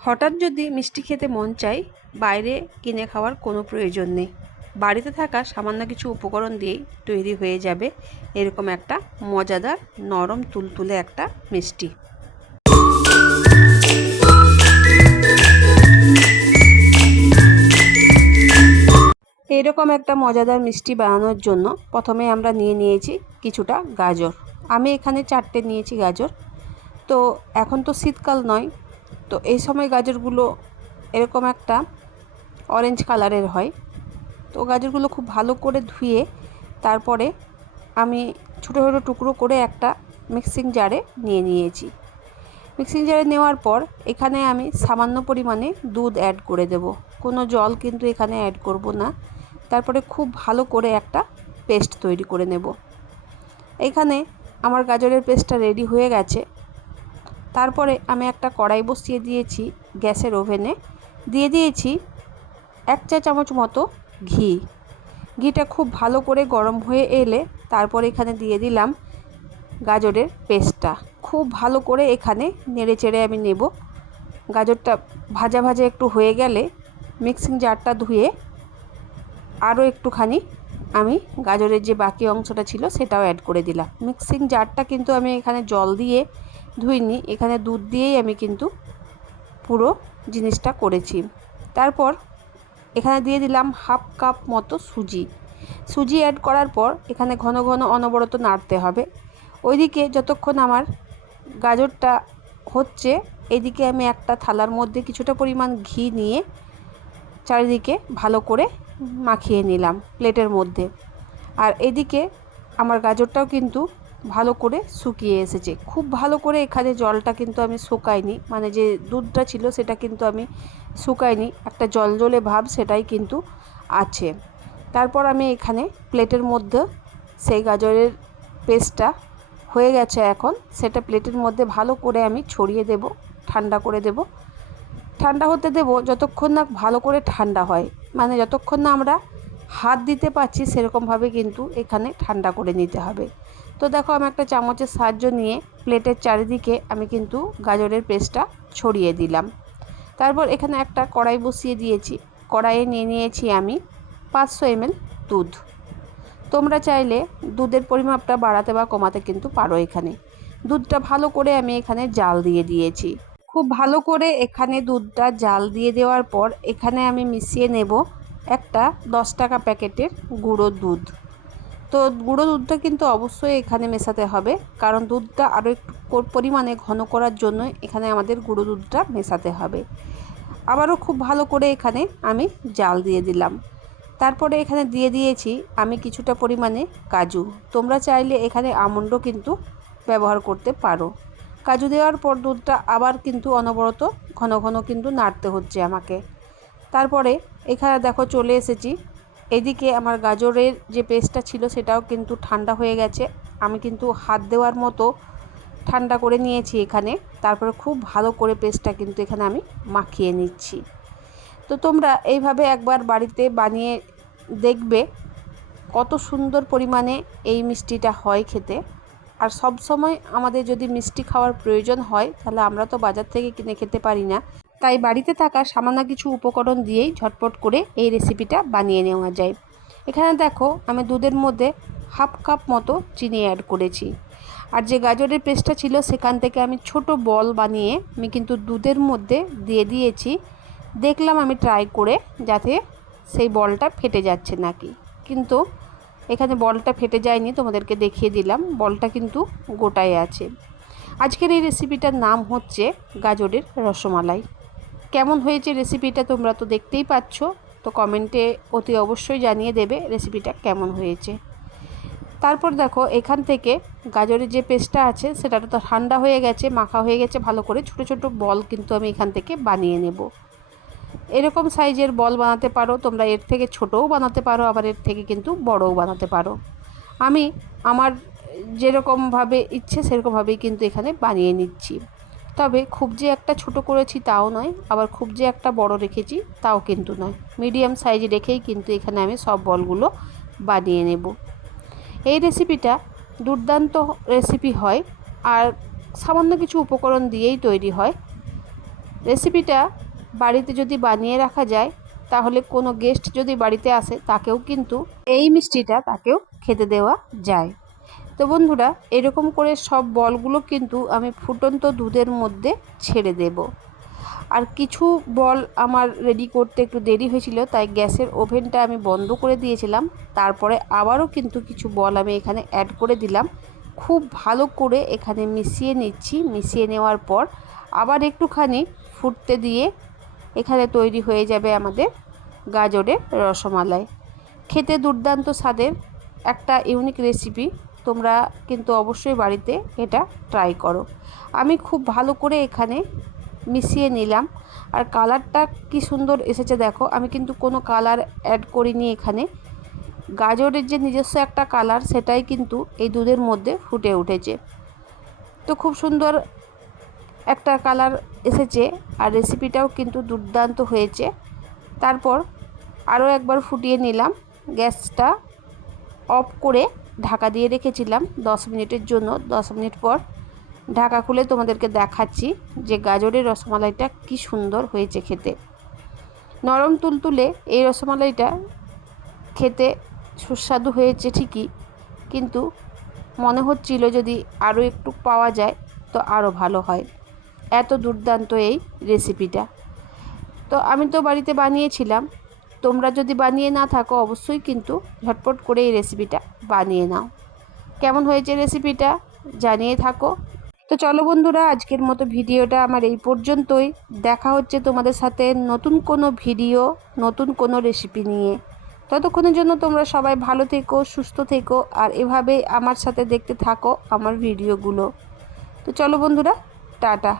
হঠাৎ যদি মিষ্টি খেতে মন চায়, বাইরে কিনে খাওয়ার কোনো প্রয়োজন নেই। বাড়িতে থাকা সামান্য কিছু উপকরণ দিয়েই তৈরি হয়ে যাবে এরকম একটা মজাদার নরম তুলতুলে একটা মিষ্টি। এরকম একটা মজাদার মিষ্টি বানানোর জন্য প্রথমে আমরা নিয়েছি কিছুটা গাজর। আমি এখানে 4টে নিয়েছি গাজর। তো এখন তো শীতকাল নয়, তো এই সময় গাজরগুলো এরকম একটা অরেঞ্জ কালারের হয়। তো গাজরগুলো খুব ভালো করে ধুয়ে তারপরে আমি ছোটো ছোটো টুকরো করে একটা মিক্সিং জারে নিয়েছি। মিক্সিং জারে নেওয়ার পর এখানে আমি সামান্য পরিমাণে দুধ অ্যাড করে দেব, কোনো জল কিন্তু এখানে অ্যাড করব না। তারপরে খুব ভালো করে একটা পেস্ট তৈরি করে নেব। এখানে আমার গাজরের পেস্টটা রেডি হয়ে গেছে। তারপরে আমি একটা কড়াই বসিয়ে দিয়েছি গ্যাসের ওভেনে, দিয়ে দিয়েছি 1 চা চামচ মতো ঘিটা খুব ভালো করে গরম হয়ে এলে তারপরে এখানে দিয়ে দিলাম গাজরের পেস্টটা। খুব ভালো করে এখানে নেড়ে চেড়ে আমি নেব। গাজরটা ভাজা ভাজা একটু হয়ে গেলে মিক্সিং জারটা ধুয়ে আরও একটুখানি আমি গাজরের যে বাকি অংশটা ছিল সেটাও অ্যাড করে দিলাম। মিক্সিং জারটা কিন্তু আমি এখানে জল দিয়ে ধুইনি, এখানে দুধ দিয়েই আমি কিন্তু পুরো জিনিসটা করেছি। তারপর এখানে দিয়ে দিলাম 1/2 কাপ মতো সুজি অ্যাড করার পর এখানে ঘন ঘন অনবরত নাড়তে হবে। ওইদিকে যতক্ষণ আমার গাজরটা হচ্ছে, এদিকে আমি একটা থালার মধ্যে কিছুটা পরিমাণ ঘি নিয়ে চারিদিকে ভালো করে মাখিয়ে নিলাম প্লেটের মধ্যে। আর এদিকে আমার গাজরটাও কিন্তু ভালো করে শুকিয়ে এসেছে। খুব ভালো করে এখানে জলটা কিন্তু আমি শুকাইনি, মানে যে দুধটা ছিল সেটা কিন্তু আমি শুকাইনি, একটা জলজলে ভাব সেটাই কিন্তু আছে। তারপর আমি এখানে প্লেটের মধ্যে সেই গাজরের পেস্টটা হয়ে গেছে, এখন সেটা প্লেটের মধ্যে ভালো করে আমি ছড়িয়ে দেব, ঠান্ডা করে দেব। ঠান্ডা হতে দেব যতক্ষণ না ভালো করে ঠান্ডা হয়, মানে যতক্ষণ না আমরা হাত দিতে পারছি সেরকমভাবে কিন্তু এখানে ঠান্ডা করে নিতে হবে। তো দেখো আমি একটা চামচের সাহায্য নিয়ে প্লেটের চারিদিকে আমি কিন্তু গাজরের পেস্টটা ছড়িয়ে দিলাম। তারপর এখানে একটা কড়াই বসিয়ে দিয়েছি, কড়াইয়ে নিয়েছি আমি 500 ml দুধ। তোমরা চাইলে দুধের পরিমাপটা বাড়াতে বা কমাতে কিন্তু পারো। এখানে দুধটা ভালো করে আমি এখানে জাল দিয়ে দিয়েছি। খুব ভালো করে এখানে দুধটা জাল দিয়ে দেওয়ার পর এখানে আমি মিশিয়ে নেব একটা 10 টাকা প্যাকেটের গুঁড়ো দুধ। তো গুঁড়ো দুধটা কিন্তু অবশ্যই এখানে মেশাতে হবে, কারণ দুধটা আরও একটু পরিমাণে ঘন করার জন্য এখানে আমাদের গুঁড়ো দুধটা মেশাতে হবে। আবারও খুব ভালো করে এখানে আমি জাল দিয়ে দিলাম। তারপরে এখানে দিয়ে দিয়েছি আমি কিছুটা পরিমাণে কাজু। তোমরা চাইলে এখানে আমন্ডও কিন্তু ব্যবহার করতে পারো। কাজু দেওয়ার পর দুধটা আবার কিন্তু অনবরত ঘন ঘন কিন্তু নাড়তে হচ্ছে আমাকে। তারপরে এখানে দেখো চলে এসেছি, এদিকে আমার গাজরের যে পেস্টটা ছিল সেটাও কিন্তু ঠান্ডা হয়ে গেছে। আমি কিন্তু হাত দেওয়ার মতো ঠান্ডা করে নিয়েছি এখানে। তারপরে খুব ভালো করে পেস্টটা কিন্তু এখানে আমি মাখিয়ে নিচ্ছি। তো তোমরা এইভাবে একবার বাড়িতে বানিয়ে দেখবে কত সুন্দর পরিমাণে এই মিষ্টিটা হয় খেতে। আর সব সময় আমাদের যদি মিষ্টি খাওয়ার প্রয়োজন হয় তাহলে আমরা তো বাজার থেকে কিনে খেতে পারি না, তাই বাড়িতে থাকা সামান্য কিছু উপকরণ দিয়েই ঝটপট করে এই রেসিপিটা বানিয়ে নেওয়া যায়। এখানে দেখো আমি দুধের মধ্যে 1/2 কাপ মতো চিনি অ্যাড করেছি। আর যে গাজরের পেস্টটা ছিল সেখান থেকে আমি ছোট বল বানিয়ে আমি কিন্তু দুধের মধ্যে দিয়ে দিয়েছি। দেখলাম আমি ট্রাই করে যাতে সেই বলটা ফেটে যাচ্ছে নাকি, কিন্তু এখানে বলটা ফেটে যায়নি, তোমাদেরকে দেখিয়ে দিলাম বলটা কিন্তু গোটায় আছে। আজকের এই রেসিপিটার নাম হচ্ছে গাজরের রসমালাই। কেমন হয়েছে রেসিপিটা তোমরা তো দেখতেই পাচ্ছ, তো কমেন্টে অতি অবশ্যই জানিয়ে দেবে রেসিপিটা কেমন হয়েছে। তারপর দেখো এখান থেকে গাজরের যে পেস্টটা আছে সেটা তো ঠান্ডা হয়ে গেছে, মাখা হয়ে গেছে ভালো করে। ছোট ছোট বল কিন্তু আমি এখান থেকে বানিয়ে নেব। এরকম সাইজের বল বানাতে পারো তোমরা, এর থেকে ছোটও বানাতে পারো, আবার এর থেকে কিন্তু বড়ও বানাতে পারো। আমি আমার যেরকমভাবে ইচ্ছে সেরকমভাবেই কিন্তু এখানে বানিয়ে নিচ্ছি। তবে খুব যে একটা ছোট করেছি তাও নয়, আবার খুব যে একটা বড় রেখেছি তাও কিন্তু নয়, মিডিয়াম সাইজ রেখেই কিন্তু এখানে আমি সব বলগুলো বানিয়ে নেব। এই রেসিপিটা দুর্দান্ত রেসিপি হয় আর সামান্য কিছু উপকরণ দিয়েই তৈরি হয়। রেসিপিটা বাড়িতে যদি বানিয়ে রাখা যায় তাহলে কোনো গেস্ট যদি বাড়িতে আসে তাকেও কিন্তু এই মিষ্টিটা তাকেও খেতে দেওয়া যায়। তো বন্ধুরা, এরকম করে সব বলগুলো কিন্তু আমি ফুটন্ত দুধের মধ্যে ছেড়ে দেব। আর কিছু বল আমার রেডি করতে একটু দেরি হয়েছিল, তাই গ্যাসের ওভেনটা আমি বন্ধ করে দিয়েছিলাম। তারপরে আবারও কিন্তু কিছু বল আমি এখানে অ্যাড করে দিলাম। খুব ভালো করে এখানে মিশিয়ে নিচ্ছি। মিশিয়ে নেওয়ার পর আবার একটুখানি ফুটতে দিয়ে এখানে তৈরি হয়ে যাবে আমাদের গাজরের রসমালাই। খেতে দুর্দান্ত স্বাদের একটা ইউনিক রেসিপি। তোমরা কিন্তু অবশ্যই বাড়িতে এটা ট্রাই করো। আমি খুব ভালো করে এখানে মিশিয়ে নিলাম। আর কালারটা কি সুন্দর এসেছে দেখো। আমি কিন্তু কোনো কালার অ্যাড করিনি এখানে। গাজরের যে নিজস্ব একটা কালার, সেটাই কিন্তু এই দুধের মধ্যে ফুটে উঠেছে। তো খুব সুন্দর একটা কালার এসেছে আর রেসিপিটাও কিন্তু দুর্দান্ত হয়েছে। তারপর আরও একবার ফুটিয়ে নিলাম। গ্যাসটা অফ করে ঢাকা দিয়ে রেখেছিলাম 10 মিনিটের জন্য। 10 মিনিট পর ঢাকা খুলে তোমাদেরকে দেখাচ্ছি যে গাজরের রসমালাইটা কি সুন্দর হয়েছে খেতে। নরম তুলতুলে এই রসমালাইটা খেতে সুস্বাদু হয়েছে ঠিকই, কিন্তু মনে হচ্ছিল যদি আরও একটু পাওয়া যায় তো আরও ভালো হয়। এত দুর্দান্ত এই রেসিপিটা। তো আমি তো বাড়িতে বানিয়েছিলাম। তোমরা যদি বানিয়ে না থাকো অবশ্যই কিন্তু ঝটপট করে এই রেসিপিটা বানিয়ে নাও। কেমন হয়েছে রেসিপিটা জানিয়ে থাকো। তো চলো বন্ধুরা, আজকের মতো ভিডিওটা আমার এই পর্যন্তই। দেখা হচ্ছে তোমাদের সাথে নতুন কোনো ভিডিও, নতুন কোনো রেসিপি নিয়ে। ততক্ষণের জন্য তোমরা সবাই ভালো থেকো, সুস্থ থেকো, আর এভাবেই আমার সাথে দেখতে থাকো আমার ভিডিওগুলো। তো চলো বন্ধুরা, টাটা।